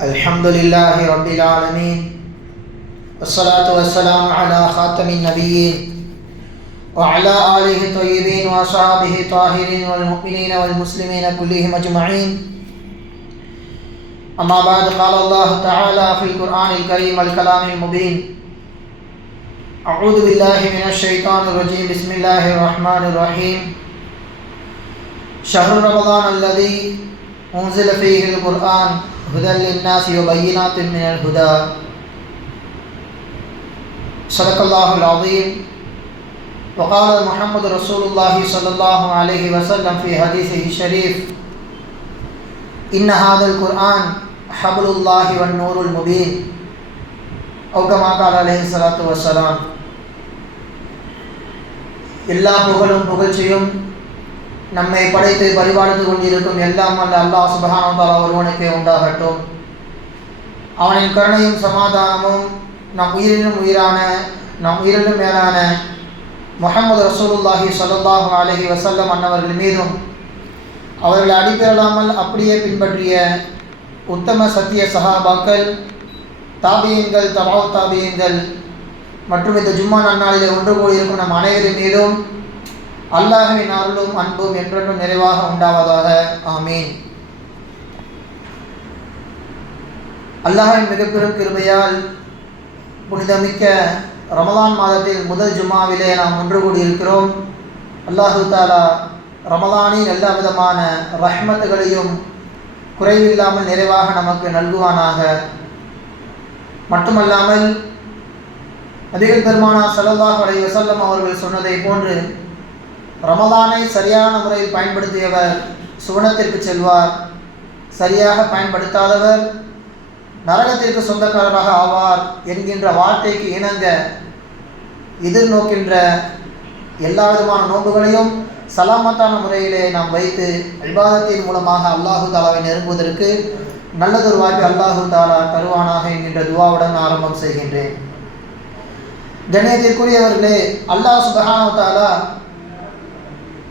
الحمد لله رب العالمين والصلاة والسلام على خاتم النبيين وعلى آله الطيبين وأصحابه الطاهرين والمؤمنين والمسلمين كلهم أجمعين أما بعد قال الله تعالى في القرآن الكريم الكلام المبين أعوذ بالله من الشيطان الرجيم بسم الله الرحمن الرحيم شهر رمضان الذي أنزل فيه القرآن هدى للناس وبينات من الهدى صدق الله العظيم وقال محمد رسول الله صلى الله عليه وسلم في حديثه الشريف إن هذا القرآن حبل الله والنور المبين أو كما قال عليه الصلاة والسلام எல்லா புகழும் புகழ்ச்சியும் நம்மை படைத்து பரிபாலித்து கொண்டிருக்கும் எல்லாம் அல்ல அல்லாஹ் சுபஹானந்தாலா ஒருவனுக்கே உண்டாகட்டும். அவனின் கருணையும் சமாதானமும் நம் உயிரினும் உயிரான நம் உயிரினும் மேலான முகமது ரசூலுல்லாஹி ஸல்லல்லாஹு அலஹி வசல்லம் அன்னவர்கள் மீதும் அவர்களை அடிப்பெறலாமல் அப்படியே பின்பற்றிய உத்தம சத்திய சஹாபாக்கள் தாபியங்கள் தபாவ் தாபியங்கள் மற்றும் இந்த ஜும்மா நன்னாளிலே ஒன்று கூடியிருக்கும் நம் அனைவரின் மீதும் அல்லாஹுவின் அருளும் அன்பும் என்றென்றும் நிறைவாக உண்டாவதாக. ஆமீன். அல்லாஹின் மிகப்பெரும் கிருபையால் புனிதமிக்க ரமலான் மாதத்தில் முதல் ஜும்மாவிலே நாம் ஒன்று கூடியிருக்கிறோம் அல்லாஹு தாலா ரமலானின் எல்லா விதமான ரஹ்மத்துகளையும் குறைவில்லாமல் நிறைவாக நமக்கு நல்குவானாக. மட்டுமல்லாமல் அதிக பெருமானா சல்லாஹ் அலை வசல்லம் அவர்கள் சொன்னதை போன்று ரமலானை சரியான முறையில் பயன்படுத்தியவர் சுவனத்திற்கு செல்வார். சரியாக பயன்படுத்தாதவர் நரகத்திற்கு சொந்தக்காரராக ஆவார் என்கின்ற வார்த்தைக்கு இணங்க எதிர்நோக்கின்ற எல்லா விதமான நோக்குகளையும் சலாமத்தான முறையிலே நாம் வைத்து விவாதத்தின் மூலமாக அல்லாஹு தாலாவை நெருங்குவதற்கு நல்லதொரு வாய்ப்பு அல்லாஹு தாலா தருவானாக என்கின்ற துவாவுடன் ஆரம்பம் செய்கின்றேன். கணேதிற்குரியவர்களே அல்லாஹ் சுபஹானு தாலா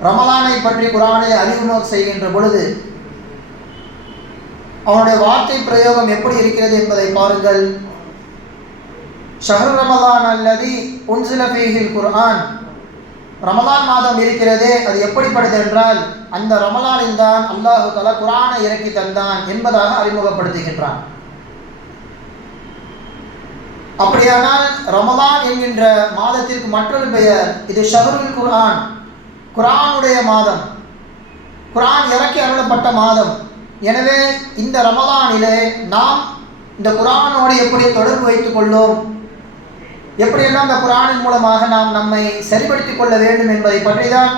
ரமலானை பற்றி குரானை அறிமுகம் செய்கின்ற பொழுது அவனுடைய வார்த்தை பிரயோகம் எப்படி இருக்கிறது என்பதை பாருங்கள். ஷஹர் ரமலான் அல்லது உன்சில பீஹில் குர்ஆன். ரமலான் மாதம் இருக்கிறதே அது எப்படிப்பட்டது என்றால் அந்த ரமலானில் தான் அல்லாஹு தலா குரானை இறக்கி தந்தான் என்பதாக அறிமுகப்படுத்துகின்றான். அப்படியானால் ரமலான் என்கின்ற மாதத்திற்கு மற்றொரு பெயர் இது ஷஹருல் குர்ஆன். குரானுடைய மாதம். குரான் இறக்கி அருளப்பட்ட மாதம். எனவே இந்த ரமலானிலே நாம் இந்த குரானோடு எப்படி தொடர்பு வைத்துக் கொள்ளும்? எப்படியெல்லாம் இந்த குரானின் மூலமாக நாம் நம்மை சரிப்படுத்திக் கொள்ள வேண்டும் என்பதை பற்றி தான்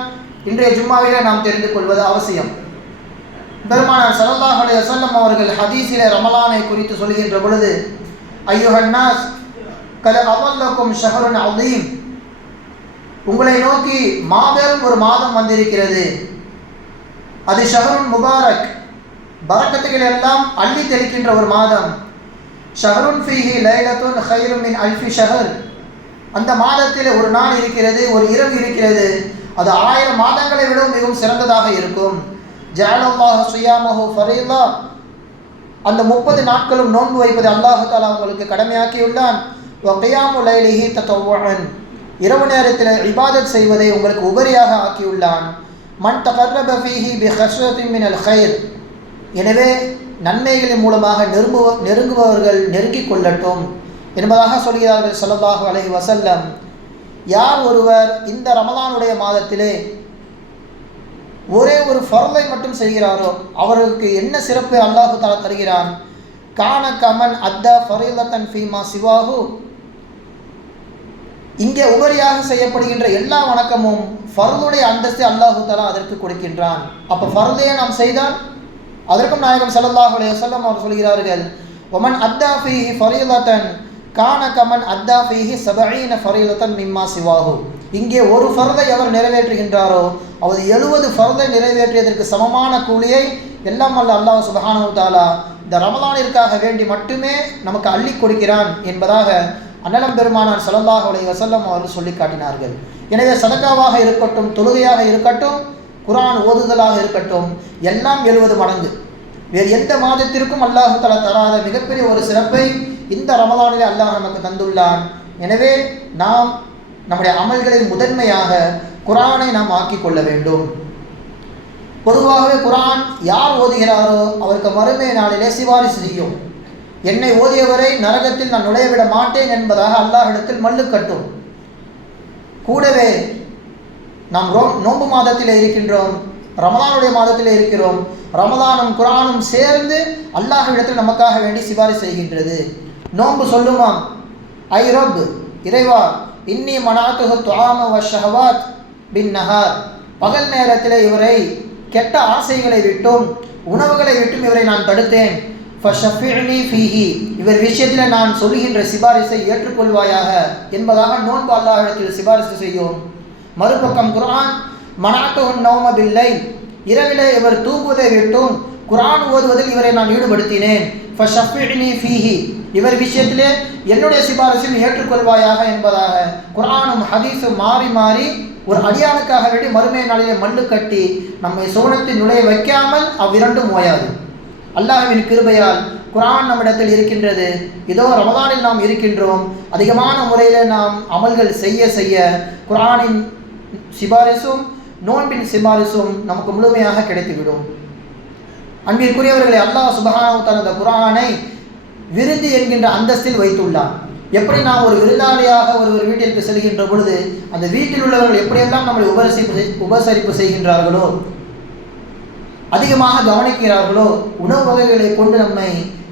இன்றைய ஜும்மாவிலே நாம் தெரிந்து கொள்வது அவசியம். பெருமானார் சல்லாஹ் அலைய வசல்லம் அவர்கள் ஹதீஸிலே ரமலானை குறித்து சொல்கின்ற பொழுது ஐயோஹன்னாஸ் கல அவல்லக்கும் ஷஹருன் அதீம் உங்களை நோக்கி மாபெரும் ஒரு மாதம் வந்திருக்கிறது. அது ஷஹருன் முபாரக். பரக்கத்துகள் எல்லாம் அள்ளி தெளிக்கின்ற ஒரு மாதம். ஷஹருன் ஃபீஹி லைலத்துன் ஹைருமின் அல்ஃபி ஷஹர். அந்த மாதத்தில் ஒரு நாள் இருக்கிறது ஒரு இரவு இருக்கிறது. அது ஆயிரம் மாதங்களை விட மிகவும் சிறந்ததாக இருக்கும். ஜாலல்லாஹ் சுயாமஹு ஃபரீல்லா அந்த முப்பது நாட்களும் நோன்பு வைப்பது அல்லாஹு தாலா உங்களுக்கு கடமையாக்கியுள்ளான். ஒகையாமு லைலிஹி தத்தோவன் இரவு நேரத்தில் இபாதத் செய்வதை உங்களுக்கு உபரியாக ஆக்கியுள்ளான். மன் தகர்ரப பி ஹஸ்ரத்தின் மினல் அல் எனவே நன்மைகளின் மூலமாக நெருங்குவ நெருங்குபவர்கள் நெருங்கிக் கொள்ளட்டும் என்பதாக சொல்கிறார்கள் சல்லல்லாஹு அலஹி வசல்லம் யார் ஒருவர் இந்த ரமலானுடைய மாதத்திலே ஒரே ஒரு ஃபர்லை மட்டும் செய்கிறாரோ அவர்களுக்கு என்ன சிறப்பு அல்லாஹு தர தருகிறான்? கான கமன் அத்தா ஃபரீலத்தன் ஃபீமா சிவாஹு. இங்கே உபரியாக செய்யப்படுகின்ற எல்லா வணக்கமும் ஃபருதுடைய அந்தஸ்து அல்லாஹு தலா அதற்கு கொடுக்கின்றான். அப்போ ஃபருதையை நாம் செய்தால்? அதற்கும் நாயகம் சல்லாஹ் அலைய வசல்லம் அவர் சொல்கிறார்கள் ஒமன் அத்தா ஃபீஹி ஃபரீலத்தன் கான கமன் அத்தா ஃபீஹி சபஈன ஃபரீலத்தன் மிம்மா சிவாகு இங்கே ஒரு ஃபர்தை எவர் நிறைவேற்றுகின்றாரோ அவர் எழுபது ஃபர்தை நிறைவேற்றியதற்கு சமமான கூலியை எல்லாம் அல்ல அல்லாஹ் சுபஹானு தாலா இந்த ரமலானிற்காக வேண்டி மட்டுமே நமக்கு அள்ளி கொடுக்கிறான் என்பதாக அன்னலம் பெருமானார் சலல்லாஹ் உலக வசல்லம் அவர்கள் சொல்லி காட்டினார்கள். எனவே சதக்காவாக இருக்கட்டும் தொழுகையாக இருக்கட்டும் குரான் ஓதுதலாக இருக்கட்டும் எல்லாம் எழுவது மடங்கு. வேறு எந்த மாதத்திற்கும் அல்லாஹு தலா தராத மிகப்பெரிய ஒரு சிறப்பை இந்த ரமதானிலே அல்லாஹ் நமக்கு தந்துள்ளான். எனவே நாம் நம்முடைய அமல்களில் முதன்மையாக குரானை நாம் ஆக்கிக் கொள்ள வேண்டும். பொதுவாகவே குரான் யார் ஓதுகிறாரோ அவருக்கு மறுமை நாளிலே சிபாரிசு செய்யும். என்னை ஓதியவரை நரகத்தில் நான் நுழையவிட மாட்டேன் என்பதாக அல்லாஹிடத்தில் மல்லு கட்டும். கூடவே நாம் ரோ நோன்பு மாதத்தில் இருக்கின்றோம் ரமலானுடைய மாதத்தில் இருக்கிறோம் ரமலானும் குரானும் சேர்ந்து அல்லாஹ்விடத்தில் நமக்காக வேண்டி சிபாரிசு செய்கின்றது. நோன்பு சொல்லுமாம் ஐ ரப் இறைவா இன்னி மனாத்து துவாம வ ஷஹவாத் பின் நஹார். பகல் நேரத்தில் இவரை கெட்ட ஆசைகளை விட்டும் உணவுகளை விட்டும் இவரை நான் தடுத்தேன். இவர் விஷயத்தில் நான் சொல்லுகின்ற சிபாரிசை ஏற்றுக்கொள்வாயாக என்பதாக நோன்பு அல்லாஹிடத்தில் சிபாரிசு செய்யும். மறுபக்கம் குர்ஆன் மனாத்துஹுன் நௌம பில்லை இரவிலே இவர் தூங்குவதை விட்டும் குர்ஆன் ஓதுவதில் இவரை நான் ஈடுபடுத்தினேன். ஃபீஹி. இவர் விஷயத்திலே என்னுடைய சிபாரிசையும் ஏற்றுக்கொள்வாயாக என்பதாக குரானும் ஹதீஸும் மாறி மாறி ஒரு அடியானுக்காக வேண்டி மறுமை நாளிலே மல்லு கட்டி நம்மை சோனத்தில் நுழைய வைக்காமல் அவ்விரண்டும் ஓயாது. அல்லாஹ்வின் கிருபையால் குரான் நம்மிடத்தில் இருக்கின்றது. இதோ ரமதானில் நாம் இருக்கின்றோம். அதிகமான முறையில் நாம் அமல்கள் செய்ய செய்ய குரானின் சிபாரிசும் நோன்பின் சிபாரிசும் நமக்கு முழுமையாக கிடைத்துவிடும். அன்பிற்குரியவர்களை அல்லாஹ் சுபஹானஹு தனது குரானை விருந்து என்கின்ற அந்தஸ்தில் வைத்துள்ளான். எப்படி நாம் ஒரு விருந்தாளியாக ஒரு ஒரு வீட்டிற்கு செல்கின்ற பொழுது அந்த வீட்டில் உள்ளவர்கள் எப்படியெல்லாம் நம்மளை உபசரிப்பு செய்- உபசரிப்பு செய்கின்றார்களோ அதிகமாக கவனிக்கிறார்களோ உணவு வகைகளை கொண்டு நம்மை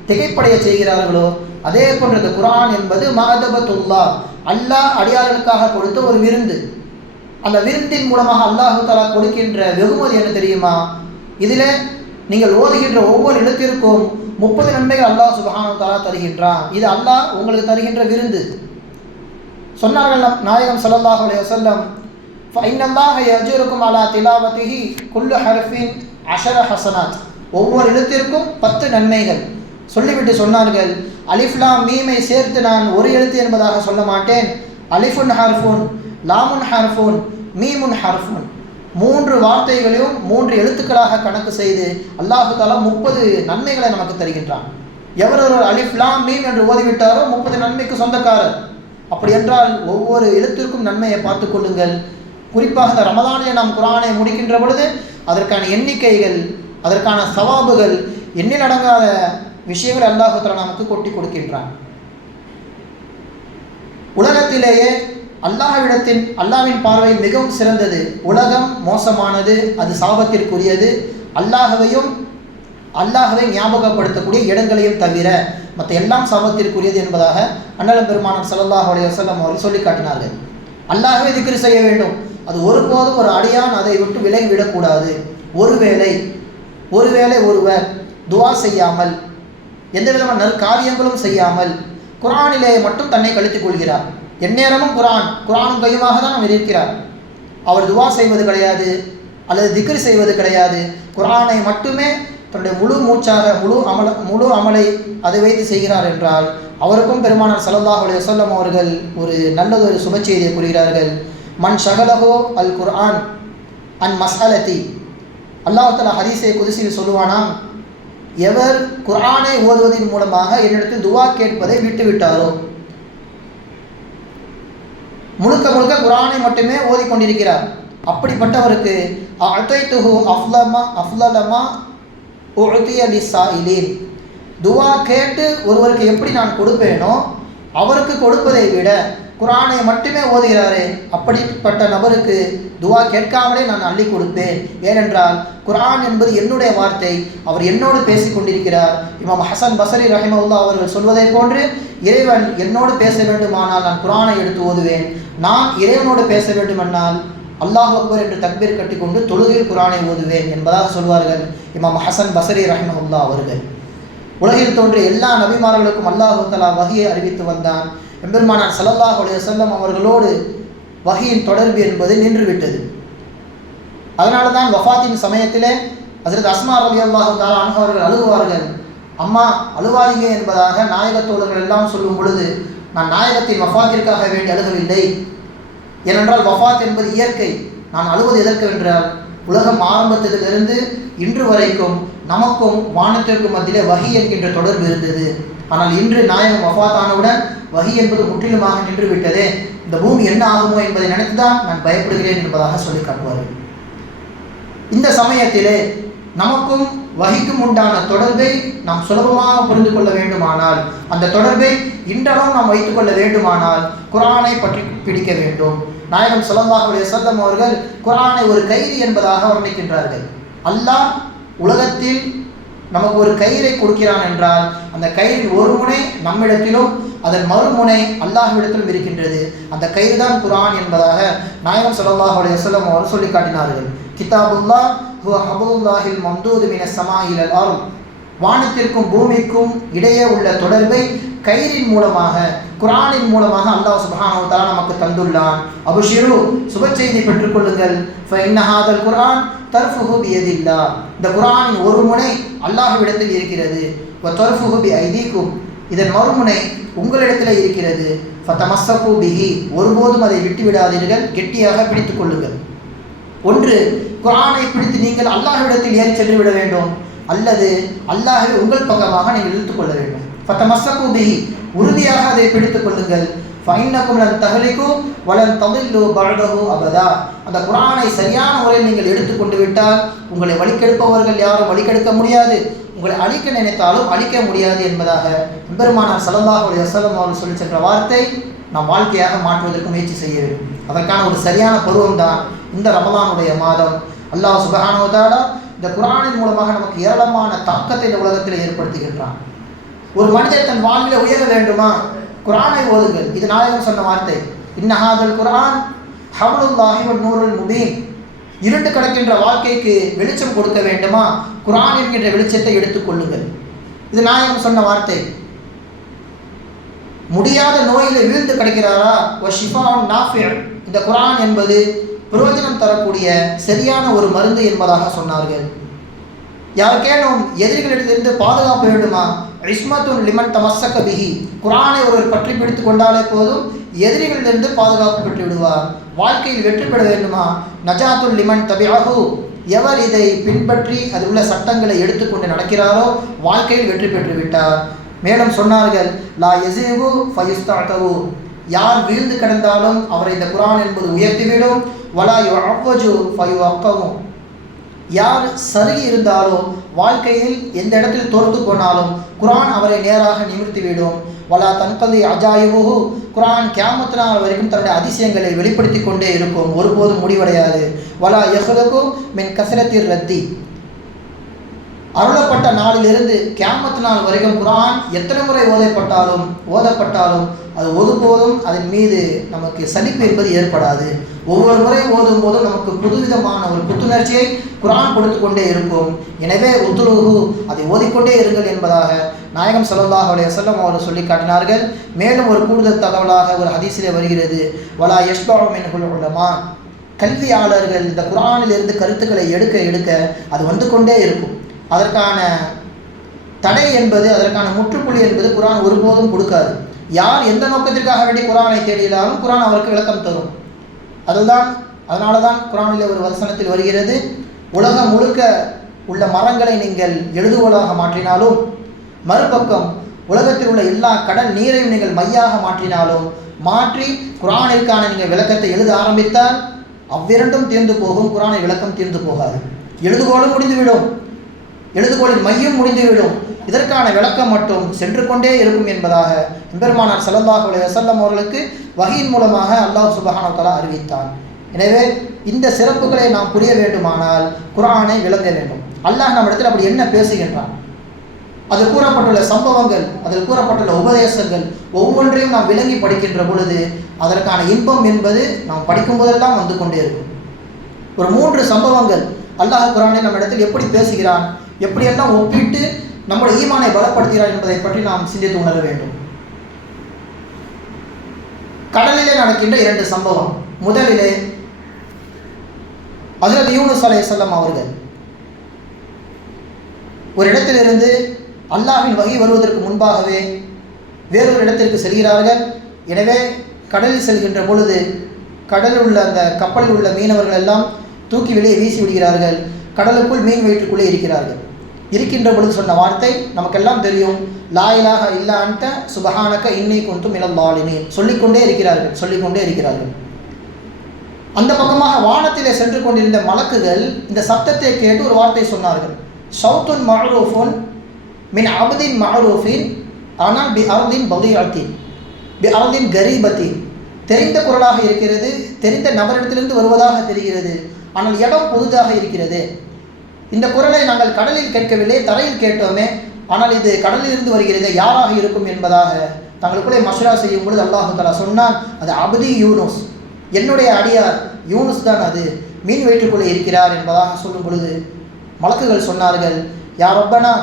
திகைப்படைய செய்கிறார்களோ அதே போன்றது குரான் என்பது மகதபத்துல்லா அல்லாஹ் அடியார்களுக்காக கொடுத்த ஒரு விருந்து. அந்த விருந்தின் மூலமாக அல்லாஹு தலா கொடுக்கின்ற வெகுமதி என்ன தெரியுமா? இதில் நீங்கள் ஓதுகின்ற ஒவ்வொரு இடத்திற்கும் முப்பது நன்மைகள் அல்லாஹ் சுபஹானஹு தஆலா தருகின்றான். இது அல்லாஹ் உங்களுக்கு தருகின்ற விருந்து. சொன்னார்கள் நாயகம் சல்லாஹ் அலைய வஸல்லம் ஃபைனல்லாஹ யஜுருக்கும் அலா திலாவத்திஹி குல்லு ஹர்ஃபின் அஷர ஹசனாத். ஒவ்வொரு எழுத்திற்கும் பத்து நன்மைகள். சொல்லிவிட்டு சொன்னார்கள் அலிஃப்லாம் மீமை சேர்த்து நான் ஒரு எழுத்து என்பதாக சொல்ல மாட்டேன். அலிஃபுன் ஹர்ஃபுன் லாமுன் ஹர்ஃபுன் மீமுன் ஹர்ஃபுன். மூன்று வார்த்தைகளையும் மூன்று எழுத்துக்களாக கணக்கு செய்து அல்லாஹு தாலா முப்பது நன்மைகளை நமக்கு தருகின்றான். எவர் ஒரு அலிஃப் மீம் என்று ஓதிவிட்டாரோ முப்பது நன்மைக்கு சொந்தக்காரர். அப்படி என்றால் ஒவ்வொரு எழுத்திற்கும் நன்மையை பார்த்து கொள்ளுங்கள். குறிப்பாக இந்த ரமதானில் நாம் குரானை முடிக்கின்ற பொழுது அதற்கான எண்ணிக்கைகள் அதற்கான சவாபுகள் எண்ணில் அடங்காத விஷயங்கள் அல்லாஹுத்தலா நமக்கு கொட்டி கொடுக்கின்றான். உலகத்திலேயே அல்லாஹ்விடத்தின் அல்லாவின் பார்வையில் மிகவும் சிறந்தது. உலகம் மோசமானது அது சாபத்திற்குரியது. அல்லாஹவையும் அல்லாஹ்வை ஞாபகப்படுத்தக்கூடிய இடங்களையும் தவிர மற்ற எல்லாம் சாபத்திற்குரியது என்பதாக அண்ணலம் பெருமானம் சல்லாஹ் அலைய வசல்லம் அவர்கள் சொல்லி காட்டினார்கள் அல்லாஹ்வை திக்ரு செய்ய வேண்டும். அது ஒருபோதும் ஒரு அடியான் அதை விட்டு விலகி விடக்கூடாது. ஒருவேளை ஒருவேளை ஒருவர் துவா செய்யாமல் எந்த விதமான நற்காரியங்களும் செய்யாமல் குரானிலே மட்டும் தன்னை கழித்துக் கொள்கிறார். எந்நேரமும் குரான் குரானும் கையுமாக தான் அவர் இருக்கிறார். அவர் துவா செய்வது கிடையாது அல்லது திக்ரு செய்வது கிடையாது. குரானை மட்டுமே தன்னுடைய முழு மூச்சாக முழு அமல முழு அமலை அதை வைத்து செய்கிறார் என்றால் அவருக்கும் பெருமானார் ஸல்லல்லாஹு அலி வஸல்லம் அவர்கள் ஒரு நல்லதொரு சுப செய்தியை கூறுகிறார்கள். மண் ஷகலஹோ அல் குர்ஆன் அன் மசாலத்தி அல்லாஹ் தஆலா ஹதீஸை குதிசில் சொல்லுவானாம் எவர் குர்ஆனை ஓதுவதன் மூலமாக என்னிடத்தில் துவா கேட்பதை விட்டுவிட்டாரோ? முழுக்க முழுக்க குரானை மட்டுமே ஓதிக்கொண்டிருக்கிறார் அப்படிப்பட்டவருக்கு அத்தைத்துஹு அஃப்லமா அஃப்லலமா உழ்த்திய லிசாயிலீன் துவா கேட்டு ஒருவருக்கு எப்படி நான் கொடுப்பேனோ அவருக்கு கொடுப்பதை விட குரானை மட்டுமே ஓதுகிறாரே. அப்படிப்பட்ட நபருக்கு துவா கேட்காமலே நான் அள்ளி கொடுப்பேன். ஏனென்றால் குரான் என்பது என்னுடைய வார்த்தை. அவர் என்னோடு பேசிக் கொண்டிருக்கிறார். இமாம் ஹசன் பசரி ரஹிமவுல்லா அவர்கள் சொல்வதை போன்று இறைவன் என்னோடு பேச வேண்டுமானால் நான் குரானை எடுத்து ஓதுவேன். நான் இறைவனோடு பேச வேண்டுமென்றால் அல்லாஹ் அக்பர் என்று தக்பீர் கட்டிக்கொண்டு தொழுகையில் குரானை ஓதுவேன் என்பதாக சொல்வார்கள் இமாம் ஹசன் பசரி ரஹிமவுல்லா அவர்கள். உலகில் தோன்றிய எல்லா நபிமார்களுக்கும் அல்லாஹு தலா வகையை அறிவித்து வந்தான். எம்பெருமானார் ஸல்லல்லாஹு உடைய செல்லம் அவர்களோடு வகையின் தொடர்பு என்பது நின்றுவிட்டது. அதனால தான் வஃபாத்தின் சமயத்திலே ஹஜரத் அஸ்மா அலி அல்லாஹு தாலா அவர்கள் அழுகுவார்கள். அம்மா அழுவாதீங்க என்பதாக நாயகத்தோழர்கள் எல்லாம் சொல்லும் பொழுது நான் நாயகத்தின் வஃபாத்திற்காக வேண்டி அழுகவில்லை. ஏனென்றால் வஃபாத் என்பது இயற்கை. நான் அழுவது எதற்கு என்றால் உலகம் ஆரம்பத்திலிருந்து இன்று வரைக்கும் நமக்கும் வானத்திற்கும் மத்தியிலே வகி என்கின்ற தொடர்பு இருந்தது. ஆனால் இன்று நாயகம் வஃபாத்தானவுடன் வகி என்பது முற்றிலுமாக நின்று விட்டதே இந்த பூமி என்ன ஆகுமோ என்பதை நினைத்துதான் நான் பயப்படுகிறேன் என்பதாக சொல்லி காட்டுவார்கள். இந்த சமயத்திலே நமக்கும் வகிக்கும் உண்டான தொடர்பை நாம் சுலபமாக புரிந்து கொள்ள வேண்டுமானால் அந்த தொடர்பை இன்றளவும் நாம் வைத்துக்கொள்ள வேண்டுமானால் குரானை பற்றி பிடிக்க வேண்டும். நாயகம் ஸல்லல்லாஹு அலைஹி அவர்கள் குரானை ஒரு கைதி என்பதாக வர்ணிக்கின்றார்கள். அல்லாஹ் உலகத்தில் நமக்கு ஒரு கயிறை கொடுக்கிறான் என்றால் அந்த கயிறில் ஒரு முனை நம்மிடத்திலும் அதன் மறுமுனை அல்லாஹ்விடத்திலும் இருக்கின்றது. அந்த கயிறு தான் குரான் என்பதாக நாயகம் சலல்லாஹுடைய அலைஹி அவர் சொல்லி காட்டினார்கள் கிதாபுல்லா ஹுவ ஹபுல்லாஹில் மம்தூது மின சமாயிலல் அருள் வானத்திற்கும் பூமிக்கும் இடையே உள்ள தொடர்பை கயிறின் மூலமாக குரானின் மூலமாக அல்லாஹ் சுப்ஹானஹு தஆலா நமக்கு தந்துள்ளான். அபுஷிரு சுப செய்தி பெற்றுக்கொள்ளுங்கள் ஃபைன்னஹாதல் குரான் தர்ஃபுஹு பியதில்லா. இந்த குரானின் ஒரு முனை அல்லாஹுவிடத்தில் இருக்கிறது. வ தர்ஃபுஹு பி ஐதீக்கும். இதன் மறுமுனை உங்களிடத்தில் இருக்கிறது. ஃபதமஸ்ஸகு பிஹி. ஒருபோதும் அதை விட்டு விடாதீர்கள் கெட்டியாக பிடித்து கொள்ளுங்கள். ஒன்று குரானை பிடித்து நீங்கள் அல்லாஹ்விடத்தில் ஏறி சென்று விட வேண்டும். அல்லது அல்லாஹை உங்கள் பக்கமாக நீங்கள் இழுத்துக்கொள்ள வேண்டும். ஃபத்தமஸ்ஸகு பிஹி. உறுதியாக அதை பிடித்துக் கொள்ளுங்கள். ஃபைனக்கும் லன் தகலிக்கும் வலன் தமிழோ பழகோ அபதா அந்த குரானை சரியான முறையில் நீங்கள் எடுத்துக்கொண்டு விட்டால் உங்களை வழிக்கெடுப்பவர்கள் யாரும் வழிக்கெடுக்க முடியாது. உங்களை அழிக்க நினைத்தாலும் அழிக்க முடியாது என்பதாக பெருமானார் ஸல்லல்லாஹு அலைஹி வஸல்லம் அவர்கள் சொல்லி சென்ற வார்த்தை நாம் வாழ்க்கையாக மாற்றுவதற்கு முயற்சி செய்ய வேண்டும். அதற்கான ஒரு சரியான பருவம் தான் இந்த ரமலானுடைய மாதம். அல்லாஹ் சுபஹானஹு இந்த குரானின் மூலமாக நமக்கு ஏராளமான தாக்கத்தை இந்த உலகத்தில் ஏற்படுத்துகின்றான். ஒரு மனிதன் தன் வாழ்வில் உயர வேண்டுமா? குரானை ஓதுங்கள். இது நாயகம் சொன்ன வார்த்தை. இன்னஹாதல் குரான் ஹவலுல்லாஹி நூறுல் முபீன். இருண்டு கிடக்கின்ற வாழ்க்கைக்கு வெளிச்சம் கொடுக்க வேண்டுமா? குரான் என்கின்ற வெளிச்சத்தை எடுத்துக்கொள்ளுங்கள் இது நாயகம் சொன்ன வார்த்தை. முடியாத நோயில் வீழ்ந்து கிடக்கிறாரா? ஒ ஷிஃபான் நாஃபிர். இந்த குரான் என்பது பிரயோஜனம் தரக்கூடிய சரியான ஒரு மருந்து என்பதாக சொன்னார்கள். யாருக்கேனும் எதிரிகளிடத்திலிருந்து பாதுகாப்பு வேண்டுமா? இஸ்மத்துன் லிமன் தமசக்க பிஹி. குரானை ஒருவர் பற்றி பிடித்து கொண்டாலே போதும் எதிரிகளிலிருந்து பாதுகாப்பு பெற்று விடுவார் வாழ்க்கையில் வெற்றி பெற வேண்டுமா? நஜாத்துல் லிமன் தபியாகு எவர் இதை பின்பற்றி அதில் உள்ள சட்டங்களை எடுத்துக்கொண்டு நடக்கிறாரோ வாழ்க்கையில் வெற்றி பெற்று விட்டார் மேலும் சொன்னார்கள் லா எசிவு ஃபயுஸ்தாக்கவு யார் வீழ்ந்து கிடந்தாலும் அவரை இந்த குரான் என்பது உயர்த்திவிடும். வலா யு அவ்வஜு ஃபயு அக்கவும் யார் சருகி இருந்தாலும் வாழ்க்கையில் எந்த இடத்தில் தோர்த்து போனாலும் குரான் அவரை நேராக நிமிர்த்திவிடும். வலா தன்பதி அஜாயுபுகு குரான் கேமத்து நாள் வரைக்கும் தன்னுடைய அதிசயங்களை வெளிப்படுத்தி கொண்டே இருக்கும். ஒருபோதும் முடிவடையாது. வலா யஹ்லகு மின் கசரத்தில் ரத்தி. அருளப்பட்ட நாளிலிருந்து கேமத்து நாள் வரைக்கும் குரான் எத்தனை முறை ஓதப்பட்டாலும் ஓதப்பட்டாலும் அது ஒருபோதும் அதன் மீது நமக்கு சலிப்பு என்பது ஏற்படாது. ஒவ்வொரு முறை ஓதும் போதும் நமக்கு புதுவிதமான ஒரு புத்துணர்ச்சியை குரான் கொடுத்து கொண்டே இருக்கும். எனவே உத்துருகு அதை ஓதிக்கொண்டே இருங்கள் என்பதாக நாயகம் சல்லாஹ் அலைய செல்லம் அவர்கள் சொல்லி காட்டினார்கள். மேலும் ஒரு கூடுதல் தகவலாக ஒரு ஹதீஸிலே வருகிறது. வலா யஷ்பஉ என்று உலமா. கல்வியாளர்கள் இந்த குரானிலிருந்து கருத்துக்களை எடுக்க எடுக்க அது வந்து கொண்டே இருக்கும். அதற்கான தடை என்பது அதற்கான முற்றுப்புள்ளி என்பது குரான் ஒருபோதும் கொடுக்காது. யார் எந்த நோக்கத்திற்காக வேண்டி குரானை தேடினாலும் குரான் அவருக்கு விளக்கம் தரும். அதுதான் அதனால தான் குரானில் ஒரு வசனத்தில் வருகிறது உலகம் முழுக்க உள்ள மரங்களை நீங்கள் எழுதுகோலாக மாற்றினாலும் மறுபக்கம் உலகத்தில் உள்ள எல்லா கடல் நீரையும் நீங்கள் மையாக மாற்றினாலும் மாற்றி குரானிற்கான நீங்கள் விளக்கத்தை எழுத ஆரம்பித்தால் அவ்விரண்டும் தீர்ந்து போகும் குரானை விளக்கம் தீர்ந்து போகாது. எழுதுகோலும் முடிந்துவிடும். எழுதுகோளின் மையம் முடிந்துவிடும். இதற்கான விளக்கம் மட்டும் சென்று கொண்டே இருக்கும் என்பதாக எம்பெருமானார் செலவாக உள்ள வசல்லம் அவர்களுக்கு வகையின் மூலமாக அல்லாஹ் சுபஹானஹு தஆலா அறிவித்தான். எனவே இந்த சிறப்புகளை நாம் புரிய வேண்டுமானால் குரானை விளங்க வேண்டும். அல்லாஹ் நம்ம இடத்தில் அப்படி என்ன பேசுகின்றான்? அதில் கூறப்பட்டுள்ள சம்பவங்கள் அதில் கூறப்பட்டுள்ள உபதேசங்கள் ஒவ்வொன்றையும் நாம் விளங்கி படிக்கின்ற பொழுது அதற்கான இன்பம் என்பது நாம் படிக்கும் போதெல்லாம் வந்து கொண்டே இருக்கும். ஒரு மூன்று சம்பவங்கள் அல்லாஹ் குரானை நம்ம இடத்தில் எப்படி பேசுகிறான் எப்படியெல்லாம் ஒப்பிட்டு நம்முடைய ஈமானை பலப்படுத்துகிறான் என்பதை பற்றி நாம் சிந்தித்து உணர வேண்டும். கடலிலே நடக்கின்ற இரண்டு சம்பவம். முதலிலே ஹஜரத் யூனுஸ் செல்லம் அவர்கள் ஒரு இடத்திலிருந்து அல்லாஹ்வின் வகை வருவதற்கு முன்பாகவே வேறொரு இடத்திற்கு செல்கிறார்கள். எனவே கடலில் செல்கின்ற பொழுது கடலில் உள்ள அந்த கப்பலில் உள்ள மீனவர்கள் எல்லாம் தூக்கி வெளியே வீசி விடுகிறார்கள். கடலுக்குள் மீன் வயிற்றுக்குள்ளே இருக்கிறார்கள். இருக்கின்ற பொழுது சொன்ன வார்த்தை நமக்கெல்லாம் தெரியும். லாயிலாக இல்லான்ட்ட சுபஹானக்க இன்னை கொண்டும் இளம்பாலினி சொல்லிக்கொண்டே இருக்கிறார்கள் சொல்லிக்கொண்டே இருக்கிறார்கள். அந்த பக்கமாக வானத்திலே சென்று கொண்டிருந்த மலக்குகள் இந்த சத்தத்தை கேட்டு ஒரு வார்த்தை சொன்னார்கள். சவுத்துன் மஹரூஃபுன் மின் அபுதீன் மஹரூஃபின் ஆனால் பி அருந்தின் பலியாத்தின் பி அருந்தின் கரீபத்தின். தெரிந்த குரலாக இருக்கிறது தெரிந்த நபரிடத்திலிருந்து வருவதாக தெரிகிறது. ஆனால் இடம் புதிதாக இருக்கிறது. இந்த குரலை நாங்கள் கடலில் கேட்கவில்லை தரையில் கேட்டோமே. ஆனால் இது கடலில் இருந்து வருகிறது யாராக இருக்கும் என்பதாக தங்களுக்குள்ளே மஷரா செய்யும் பொழுது அல்லாஹு தலா சொன்னான் அது அபதி யூனுஸ். என்னுடைய அடியார் யூனுஸ் தான் அது. மீன் வயிற்றுக்குள்ளே இருக்கிறார் என்பதாக சொல்லும் பொழுது மலக்குகள் சொன்னார்கள் யார் ரப்பனா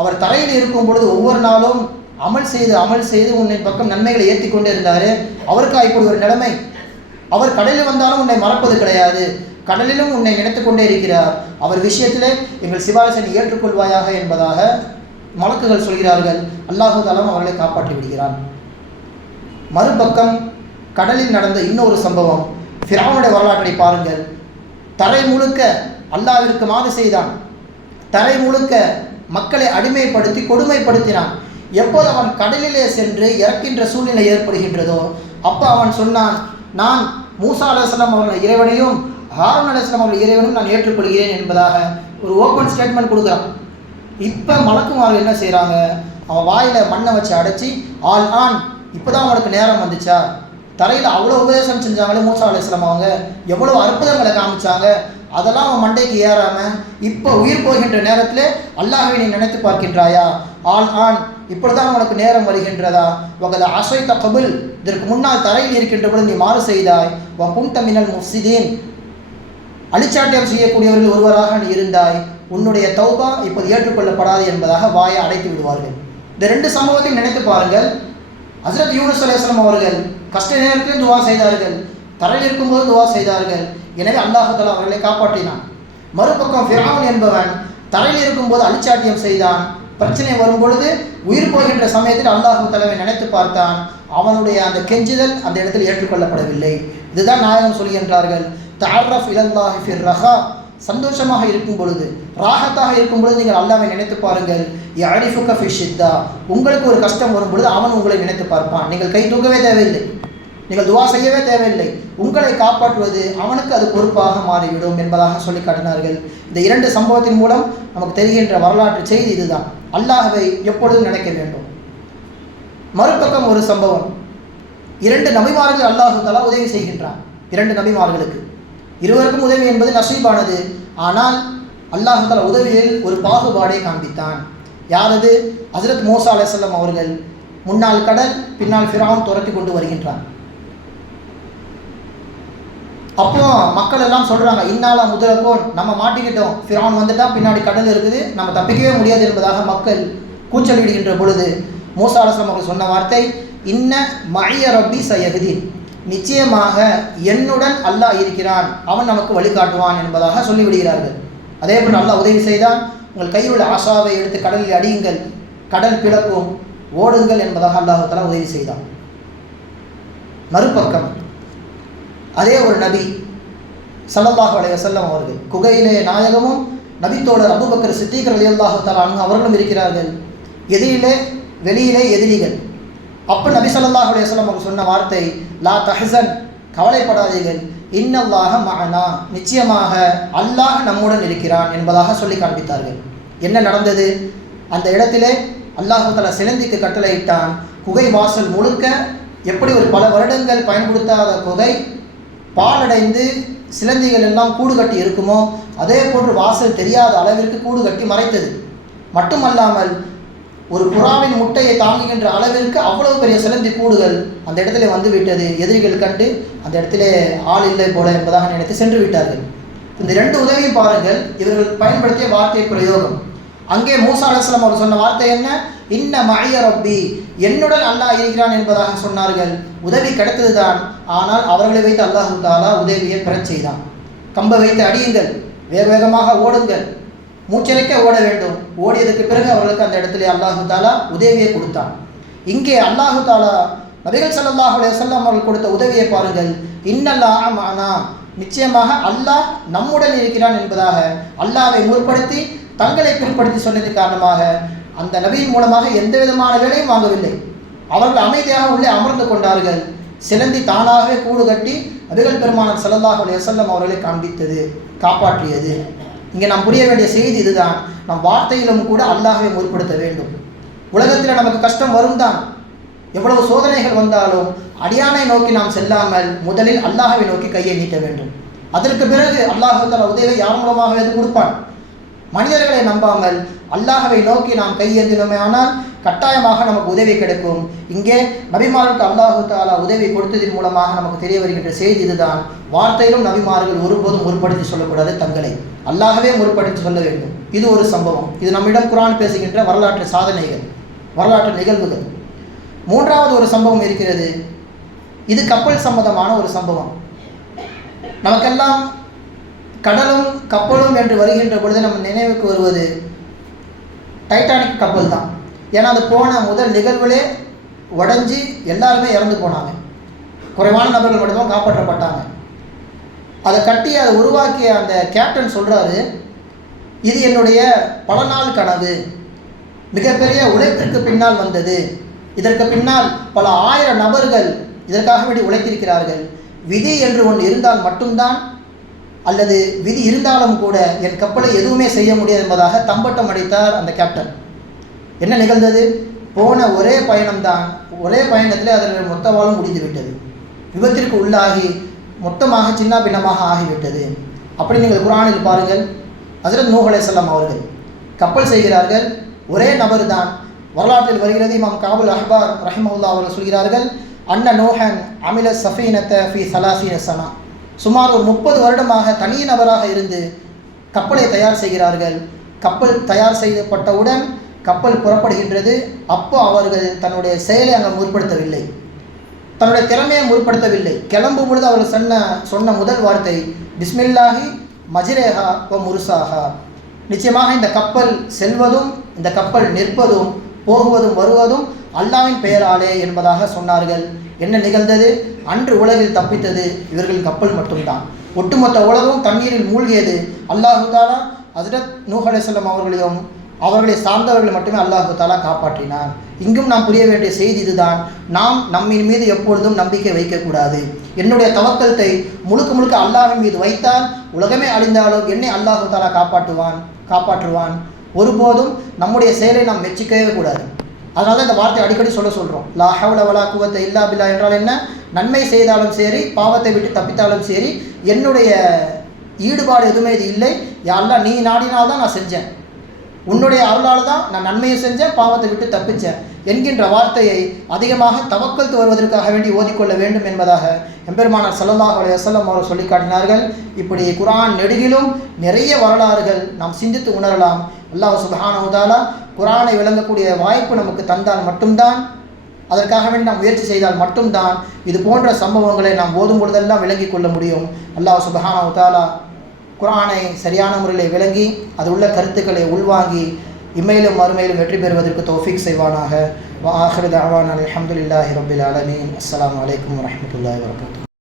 அவர் தரையில் இருக்கும் பொழுது ஒவ்வொரு நாளும் அமல் செய்து அமல் செய்து உன்னின் பக்கம் நன்மைகளை ஏற்றி கொண்டே இருந்தார். அவருக்கு இப்படி ஒரு நிலைமை? அவர் கடலில் வந்தாலும் உன்னை மறப்பது கிடையாது. கடலிலும் உன்னை எடுத்துக்கொண்டே இருக்கிறார். அவர் விஷயத்திலே எங்கள் சிபாரிசனை ஏற்றுக்கொள்வாயாக என்பதாக மலக்குகள் சொல்கிறார்கள். அல்லாஹு தலம் அவர்களை காப்பாற்றி விடுகிறான். மறுபக்கம் கடலில் நடந்த இன்னொரு சம்பவம். ஃபிராவனுடைய வரலாற்றை பாருங்கள். தரை முழுக்க அல்லாவிற்கு மாறு செய்தான். தரை முழுக்க மக்களை அடிமைப்படுத்தி கொடுமைப்படுத்தினான். எப்போது அவன் கடலிலே சென்று இறக்கின்ற சூழ்நிலை ஏற்படுகின்றதோ அப்போ அவன் சொன்னான் நான் மூசா அலுவலாம் அவர்கள் இறைவனையும் ஹாரூன் அலிஸ்லாம் அவர்கள் இறைவனும் நான் ஏற்றுக்கொள்கிறேன் என்பதாக ஒரு ஓப்பன் ஸ்டேட்மெண்ட் கொடுக்குறான். இப்போ மலக்குமார்கள் என்ன செய்கிறாங்க அவன் வாயில் மண்ணை வச்சு அடைச்சி ஆல் ஆன் இப்போ தான் அவனுக்கு நேரம் வந்துச்சா? தரையில் அவ்வளோ உபதேசம் செஞ்சாங்களே மூசா அலிஸ்லாம் அவங்க. எவ்வளோ அற்புதங்களை காமிச்சாங்க. அதெல்லாம் அவன் மண்டைக்கு ஏறாமல் இப்போ உயிர் போகின்ற நேரத்தில் அல்லாஹை நீ நினைத்து பார்க்கின்றாயா? ஆல் ஆன் இப்படிதான் உனக்கு நேரம் வருகின்றதா? வகத அசைத்த கபுல் இதற்கு முன்னால் தரையில் இருக்கின்ற பொழுது நீ மாறு செய்தாய். உன் குந்த மினல் முஃசிதீன் அழிச்சாட்டியம் செய்யக்கூடியவர்கள் ஒருவராக நீ இருந்தாய் உன்னுடைய தௌபா இப்போது ஏற்றுக்கொள்ளப்படாது என்பதாக வாயை அடைத்து விடுவார்கள். இந்த ரெண்டு சம்பவத்தையும் நினைத்து பாருங்கள். ஹசரத் யூனுஸ் அலேஸ்லம் அவர்கள் கஷ்ட நேரத்திலும் துவா செய்தார்கள். தரையில் இருக்கும்போது துவா செய்தார்கள். எனவே அல்லாஹால அவர்களை காப்பாற்றினான். மறுபக்கம் ஃபிரான் என்பவன் தரையில் இருக்கும்போது அழிச்சாட்டியம் செய்தான். பிரச்சனை வரும் பொழுது உயிர் போகின்ற சமயத்தில் அல்லாஹு தலைவை நினைத்து பார்த்தான். அவனுடைய அந்த கெஞ்சுதல் அந்த இடத்தில் ஏற்றுக்கொள்ளப்படவில்லை. இதுதான் நாயகம் சொல்கின்றார்கள். தாரஃப் இலல்லாஹி ஃபிர் ரஹா சந்தோஷமாக இருக்கும் பொழுது ராகத்தாக இருக்கும் பொழுது நீங்கள் அல்லாவை நினைத்து பாருங்கள். யாரிஃபுக்க ஃபிஷித்தா உங்களுக்கு ஒரு கஷ்டம் வரும் பொழுது அவன் உங்களை நினைத்து பார்ப்பான். நீங்கள் கை தூக்கவே தேவையில்லை. நீங்கள் துவா செய்யவே தேவையில்லை. உங்களை காப்பாற்றுவது அவனுக்கு அது பொறுப்பாக மாறிவிடும் என்பதாக சொல்லி காட்டினார்கள். இந்த இரண்டு சம்பவத்தின் மூலம் நமக்கு தெரிகின்ற வரலாற்று செய்தி இதுதான். அல்லாஹவை எப்பொழுதும் நினைக்க வேண்டும். மறுபக்கம் ஒரு சம்பவம். இரண்டு நபிமார்கள் அல்லாஹு தலா உதவி செய்கின்றான். இரண்டு நபிமார்களுக்கு. இருவருக்கும் உதவி என்பது நசீபானது. ஆனால் அல்லாஹால உதவியில் ஒரு பாகுபாடை காண்பித்தான். யாரது? ஹசரத் மோசா அலையம் அவர்கள் முன்னால் கடல் பின்னால் ஃபிராவும் துரத்தி கொண்டு வருகின்றான். அப்போ மக்கள் எல்லாம் சொல்கிறாங்க இன்னால முதலக்கோன் நம்ம மாட்டிக்கிட்டோம். ஃபிரான் வந்துட்டா பின்னாடி கடல் இருக்குது. நம்ம தப்பிக்கவே முடியாது என்பதாக மக்கள் கூச்சலிடுகின்ற பொழுது மூசா அலசலம் அவர்கள் சொன்ன வார்த்தை இன்ன மழைய ரப்பி சயகுதீன் நிச்சயமாக என்னுடன் அல்லாஹ் இருக்கிறான். அவன் நமக்கு வழிகாட்டுவான் என்பதாக சொல்லிவிடுகிறார்கள். அதே போல் அல்லாஹ் உதவி செய்தான். உங்கள் கையில் உள்ள ஆசாவை எடுத்து கடலில் அடியுங்கள். கடல் பிளக்கும். ஓடுங்கள் என்பதாக அல்லாஹால உதவி செய்தான். மறுபக்கம். அதே ஒரு நபி சல்லல்லாஹு அலைய செல்லம் அவர்கள். குகையிலே நாயகமும் நபித்தோழர் அபுபக்கர் சித்திகர் அலி அல்லாஹு தலான் அவர்களும் இருக்கிறார்கள். எதிரிலே வெளியிலே எதிரிகள். அப்போ நபி சொல்லாஹ் அலைஹி அவங்க சொன்ன வார்த்தை லா தஹசன் கவலைப்படாதீர்கள். இன்னல்லாக மகனா நிச்சயமாக அல்லாஹ் நம்முடன் இருக்கிறான் என்பதாக சொல்லி காண்பித்தார்கள். என்ன நடந்தது? அந்த இடத்திலே அல்லாஹு தலா சிலந்திக்கு கட்டளையிட்டான் குகை வாசல் முழுக்க எப்படி ஒரு பல வருடங்கள் பயன்படுத்தாத குகை பாலடைந்து சிலந்திகள் எல்லாம் கூடு கட்டி இருக்குமோ அதே போன்று வாசல் தெரியாத அளவிற்கு கூடு கட்டி மறைத்தது. மட்டுமல்லாமல் ஒரு புறாவின் முட்டையை தாங்குகின்ற அளவிற்கு அவ்வளவு பெரிய சிலந்தி கூடுகள் அந்த இடத்துல வந்து விட்டது எதிரிகள் கண்டு அந்த இடத்திலே ஆள் இல்லை போல என்பதாக நினைத்து சென்று விட்டார்கள். இந்த ரெண்டு உதவியும் பாருங்கள். இவர்கள் பயன்படுத்திய வார்த்தை பிரயோகம். அங்கே மூசா அலுவலம் அவர் சொன்ன வார்த்தை என்ன? இன்ன மழைய ரப்பி. என்னுடன் அல்லாஹ் இருக்கிறான் என்பதாக சொன்னார்கள். உதவி கிடைத்ததுதான். ஆனால் அவர்களை வைத்து அல்லாஹு தாலா உதவியை பெறச் செய்தான். கம்பை வைத்து அடியுங்கள். வேக வேகமாக ஓடுங்கள். மூச்சரைக்க ஓட வேண்டும். ஓடியதுக்கு பிறகு அவர்களுக்கு அந்த இடத்துல அல்லாஹு தாலா உதவியை கொடுத்தான். இங்கே அல்லாஹு தாலா நபிகள் சல்லாஹ் அலையம் அவர்கள் கொடுத்த உதவியை பாருங்கள். இன்னல்லாஹ மஅனா நிச்சயமாக அல்லாஹ் நம்முடன் இருக்கிறான் என்பதாக அல்லாவை முற்படுத்தி தங்களை பிற்படுத்தி சொன்னதன் காரணமாக அந்த நபியின் மூலமாக எந்த விதமான வேலையும் வாங்கவில்லை. அவர்கள் அமைதியாக உள்ளே அமர்ந்து கொண்டார்கள். சிலந்தி தானாகவே கூடு கட்டி நபிகள் பெருமானம் ஸல்லல்லாஹு அலையம் அவர்களை காண்பித்தது காப்பாற்றியது. இங்கே நாம் புரிய வேண்டிய செய்தி இதுதான். நம் வார்த்தையிலும் கூட அல்லாஹ்வை முற்படுத்த வேண்டும். உலகத்தில் நமக்கு கஷ்டம் வரும் தான் எவ்வளவு சோதனைகள் வந்தாலும் அடியானை நோக்கி நாம் செல்லாமல் முதலில் அல்லாஹ்வை நோக்கி கையை நீட்ட வேண்டும். அதற்கு பிறகு அல்லாஹால உதவி யார் மூலமாக எது கொடுப்பான்? மனிதர்களை நம்பாமல் அல்லாஹவை நோக்கி நாம் கையேந்தினோமே ஆனால் கட்டாயமாக நமக்கு உதவி கிடைக்கும். இங்கே நபிமாருக்கு அல்லாஹு தாலா உதவி கொடுத்ததின் மூலமாக நமக்கு தெரிய வருகின்ற செய்தி இதுதான். வார்த்தையிலும் நபிமார்கள் ஒருபோதும் முற்படுத்தி சொல்லக்கூடாது தங்களை. அல்லாகவே முற்படுத்தி சொல்ல வேண்டும். இது ஒரு சம்பவம். இது நம்மிடம் குரான் பேசுகின்ற வரலாற்று சாதனைகள் வரலாற்று நிகழ்வுகள். மூன்றாவது ஒரு சம்பவம் இருக்கிறது. இது கப்பல் சம்பந்தமான ஒரு சம்பவம். நமக்கெல்லாம் கடலும் கப்பலும் என்று வருகின்ற பொழுது நம்ம நினைவுக்கு வருவது டைட்டானிக் கப்பல் தான் ஏன்னா அது போன முதல் நிகழ்வுலே உடஞ்சி எல்லாருமே இறந்து போனாங்க. குறைவான நபர்கள் மட்டும்தான் காப்பாற்றப்பட்டாங்க. அதை கட்டி அதை உருவாக்கிய அந்த கேப்டன் சொல்கிறாரு இது என்னுடைய பல நாள் கனவு. மிகப்பெரிய உழைப்பிற்கு பின்னால் வந்தது. இதற்கு பின்னால் பல ஆயிரம் நபர்கள் இதற்காக வேண்டி உழைத்திருக்கிறார்கள். விதி என்று ஒன்று இருந்தால் மட்டும்தான் அல்லது விதி இருந்தாலும் கூட என் கப்பலை எதுவுமே செய்ய முடியாது என்பதாக தம்பட்டம் அடித்தார் அந்த கேப்டன். என்ன நிகழ்ந்தது? போன ஒரே பயணம்தான். ஒரே பயணத்தில் அதனுடைய மொத்த வாழும் முடிந்து விட்டது விபத்திற்கு உள்ளாகி மொத்தமாக சின்ன பின்னமாக ஆகிவிட்டது. அப்படி நீங்கள் குரானில் பாருங்கள். ஹசரத் நூஹ் அலைஹிஸ்ஸலாம் அவர்கள் கப்பல் செய்கிறார்கள். ஒரே நபர் தான் வரலாற்றில் வருகிறது இமாம் காபுல் அஹ்பார் ரஹிமவுல்லா அவர்கள் சொல்கிறார்கள் அன்ன நோஹன் அமில சஃபீனத்தை ஃபி சலாசீன சனா சுமார் ஒரு முப்பது வருடமாக தனி நபராக இருந்து கப்பலை தயார் செய்கிறார்கள். கப்பல் தயார் செய்யப்பட்டவுடன் கப்பல் புறப்படுகின்றது. அப்போ அவர்கள் தன்னுடைய செயலை அங்கே முற்படுத்தவில்லை. தன்னுடைய திறமையை முற்படுத்தவில்லை. கிளம்பும் பொழுது அவர்கள் சொன்ன சொன்ன முதல் வார்த்தை பிஸ்மில்லாஹி மஜிரேஹா ஓ முருசாஹா. நிச்சயமாக இந்த கப்பல் செல்வதும் இந்த கப்பல் நிற்பதும் போகுவதும் வருவதும் அல்லாவின் பெயராலே என்பதாக சொன்னார்கள். என்ன நிகழ்ந்தது? அன்று உலகில் தப்பித்தது இவர்கள் கப்பல் மட்டும்தான். ஒட்டுமொத்த உலகம் தண்ணீரில் மூழ்கியது. அல்லாஹு தாலா ஹசரத் நூஹ் அவர்களையும் அவர்களை சார்ந்தவர்களை மட்டுமே அல்லாஹு தாலா காப்பாற்றினான். இங்கும் நாம் புரிய வேண்டிய செய்தி இதுதான். நாம் நம்மின் மீது எப்பொழுதும் நம்பிக்கை வைக்கக்கூடாது. என்னுடைய தவக்கல்த்தை முழுக்க முழுக்க அல்லாஹின் மீது வைத்தால் உலகமே அழிந்தாலும் என்னை அல்லாஹு தாலா காப்பாற்றுவான் காப்பாற்றுவான். ஒருபோதும் நம்முடைய செயலை நாம் மெச்சிக்கவே கூடாது. அதனால தான் இந்த வார்த்தை அடிக்கடி சொல்ல சொல்கிறோம் லா ஹவுல வலா குவத்தை இல்லா பில்லா என்றால் என்ன? நன்மை செய்தாலும் சரி பாவத்தை விட்டு தப்பித்தாலும் சரி என்னுடைய ஈடுபாடு எதுவுமே இது இல்லை. யாரெல்லாம் நீ நாடினால் தான் நான் செஞ்சேன். உன்னுடைய அருளால் தான் நான் நன்மையை செஞ்சேன் பாவத்தை விட்டு தப்பிச்சேன் என்கின்ற வார்த்தையை அதிகமாக தவக்கல்த்து வருவதற்காக வேண்டி ஓதிக்கொள்ள வேண்டும் என்பதாக எம்பெருமானார் ஸல்லல்லாஹு அலி வசல்லம் அவர்கள் சொல்லி காட்டினார்கள். இப்படி குரான் நெடுகிலும் நிறைய வரலாறுகள் நாம் சிந்தித்து உணரலாம். அல்லாஹ் சுப்ஹானஹு உதாலா குரானை விளங்கக்கூடிய வாய்ப்பு நமக்கு தந்தால் மட்டும்தான் அதற்காக வேண்டி நாம் முயற்சி செய்தால் மட்டும்தான் இது போன்ற சம்பவங்களை நாம் ஓதும் பொழுதெல்லாம் விளங்கிக் கொள்ள முடியும். அல்லாஹ் சுப்ஹானஹு உதாலா குரானை சரியான முறையில் விளங்கி அது உள்ள கருத்துக்களை உள்வாங்கி இம்மையிலும் மறுமையிலும் வெற்றி பெறுவதற்கு தோஃபிக் செய்வானாக. வாஹிரு தாவான் அல்ஹம்துலில்லாஹி ரபில் ஆலமீன். அஸ்லாம் வலைக்கம் வரஹ்மத்துல்லாஹி வரகாத்துஹு